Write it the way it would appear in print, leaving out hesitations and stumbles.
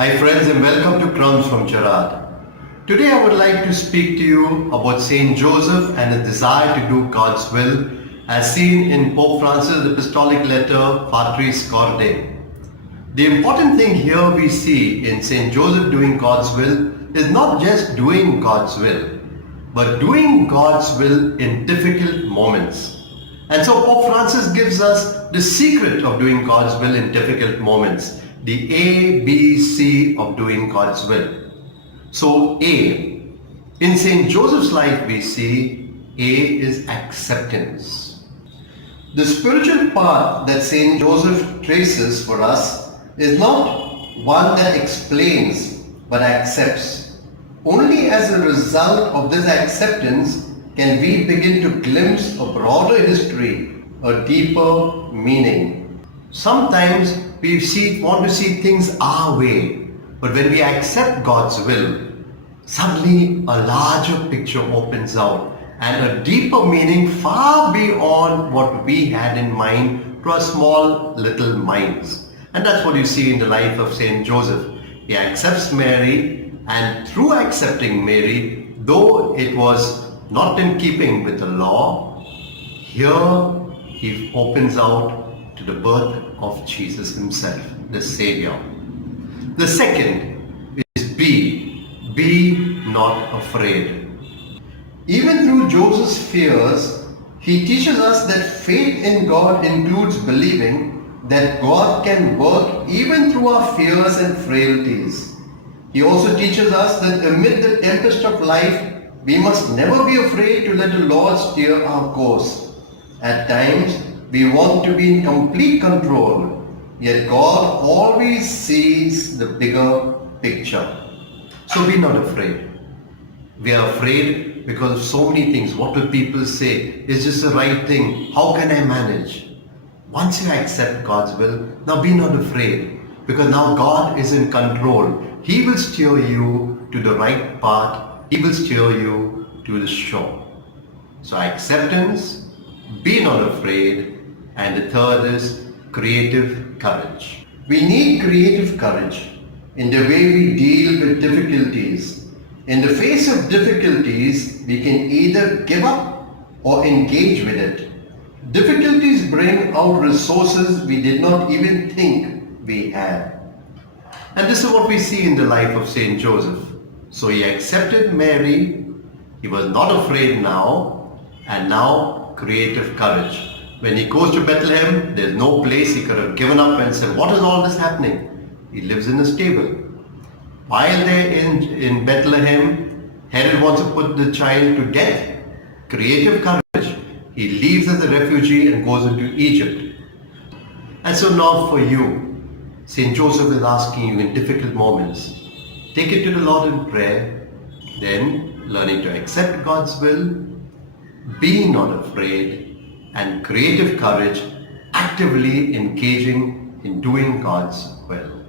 Hi friends and welcome to Crumbz from Gerard. Today I would like to speak to you about Saint Joseph and his desire to do God's will as seen in Pope Francis' apostolic letter Patris Corde. The important thing here we see in Saint Joseph doing God's will is not just doing God's will, but doing God's will in difficult moments. And so Pope Francis gives us the secret of doing God's will in difficult moments. The ABC of doing God's will. So A, in St. Joseph's life we see A is acceptance. The spiritual path that St. Joseph traces for us is not one that explains but accepts. Only as a result of this acceptance can we begin to glimpse a broader history, a deeper meaning. Sometimes we want to see things our way, but when we accept God's will, suddenly a larger picture opens out and a deeper meaning far beyond what we had in mind to our small little minds. And that's what you see in the life of Saint Joseph. He accepts Mary, and through accepting Mary, though it was not in keeping with the law, here he opens out to the birth of Jesus himself, the Savior. The second is B. Be not afraid. Even through Joseph's fears, he teaches us that faith in God includes believing that God can work even through our fears and frailties. He also teaches us that amid the tempest of life, we must never be afraid to let the Lord steer our course. At times, we want to be in complete control, yet God always sees the bigger picture. So be not afraid. We are afraid because of so many things. What will people say? Is this the right thing? How can I manage? Once you accept God's will, now be not afraid, because now God is in control. He will steer you to the right path. He will steer you to the shore. So acceptance, be not afraid, and the third is creative courage. We need creative courage in the way we deal with difficulties. In the face of difficulties, we can either give up or engage with it. Difficulties bring out resources we did not even think we had. And this is what we see in the life of Saint Joseph. So he accepted Mary, he was not afraid now, and now creative courage. When he goes to Bethlehem, there's no place. He could have given up and said, what is all this happening? He lives in a stable. While they're in Bethlehem, Herod wants to put the child to death. Creative courage. He leaves as a refugee and goes into Egypt. And so now for you, St. Joseph is asking you in difficult moments, take it to the Lord in prayer, then learning to accept God's will, be not afraid, and creative courage, actively engaging in doing God's will.